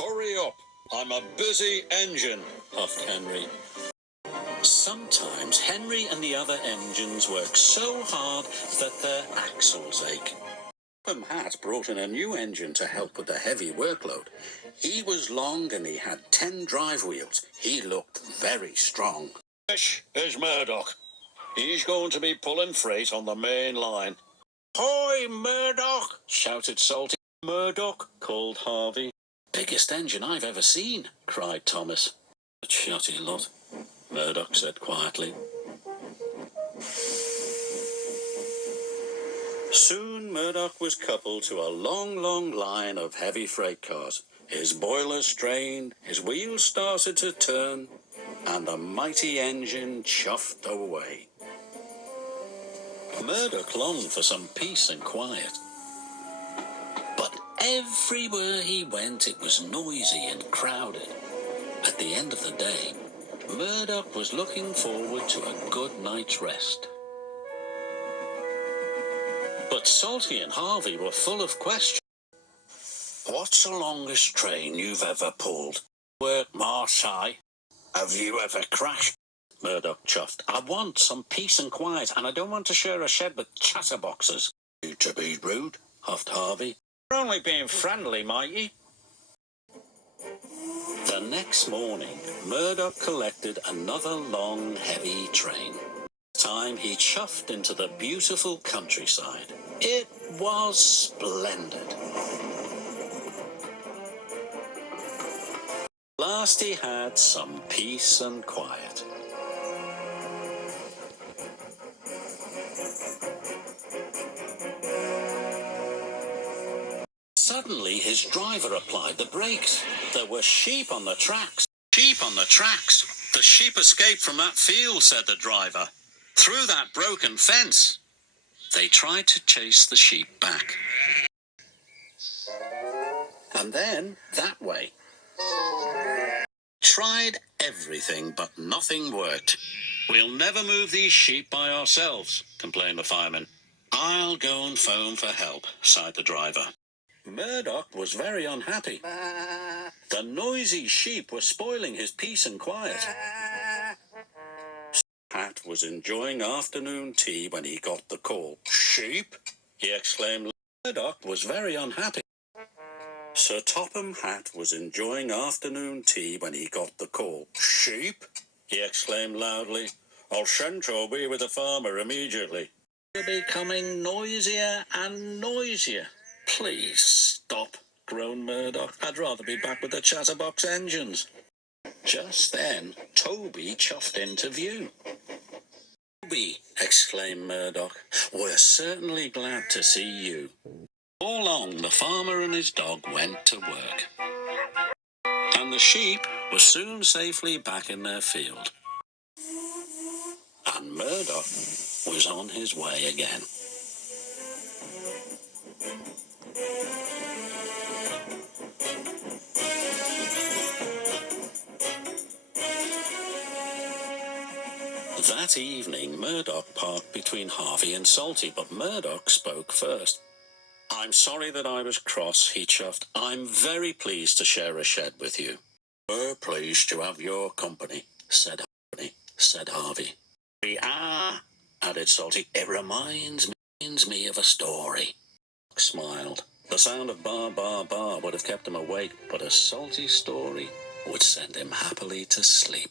Hurry up, I'm a busy engine, huffed Henry. Sometimes Henry and the other engines work so hard that their axles ache. Hat brought in a new engine to help with the heavy workload. He was long and he had 10 drive wheels. He looked very strong. This is Murdoch. He's going to be pulling freight on the main line. Hoy, Murdoch! Shouted Salty. Murdoch, called Harvey. Biggest engine I've ever seen, cried Thomas. A chatty lot, Murdoch said quietly. Soon Murdoch was coupled to a long line of heavy freight cars. His boilers strained, his wheels started to turn, and the mighty engine chuffed away. Murdoch longed for some peace and quiet. But everywhere he went, it was noisy and crowded. At the end of the day, Murdoch was looking forward to a good night's rest. But Salty and Harvey were full of questions. What's the longest train you've ever pulled? Work Marseille. Have you ever crashed? Murdoch chuffed. I want some peace and quiet, and I don't want to share a shed with chatterboxes. You to be rude, huffed Harvey. We're only being friendly, matey. The next morning, Murdoch collected another long, heavy train. This time he chuffed into the beautiful countryside. It was splendid. At last he had some peace and quiet. Suddenly his driver applied the brakes. There were sheep on the tracks. Sheep on the tracks. The sheep escaped from that field, said the driver. Through that broken fence. They tried to chase the sheep back. And then that way. Tried everything, but nothing worked. We'll never move these sheep by ourselves, complained the fireman. I'll go and phone for help, sighed the driver. Murdoch was very unhappy. The noisy sheep were spoiling his peace and quiet. Pat was enjoying afternoon tea when he got the call. Sheep? He exclaimed. Murdoch was very unhappy. Sir Topham Hatt was enjoying afternoon tea when he got the call. Sheep? He exclaimed loudly. I'll send Toby with the farmer immediately. You're becoming noisier and noisier. Please stop, groaned Murdoch. I'd rather be back with the chatterbox engines. Just then, Toby chuffed into view. Toby, exclaimed Murdoch, we're certainly glad to see you. All along, the farmer and his dog went to work. And the sheep were soon safely back in their field. And Murdoch was on his way again. That evening, Murdoch parked between Harvey and Salty, but Murdoch spoke first. I'm sorry that I was cross, he chuffed. I'm very pleased to share a shed with you. We're pleased to have your company, said Harvey. We are, added Salty. It reminds me of a story. Smiled. The sound of bar, bar, bar would have kept him awake, but a Salty story would send him happily to sleep.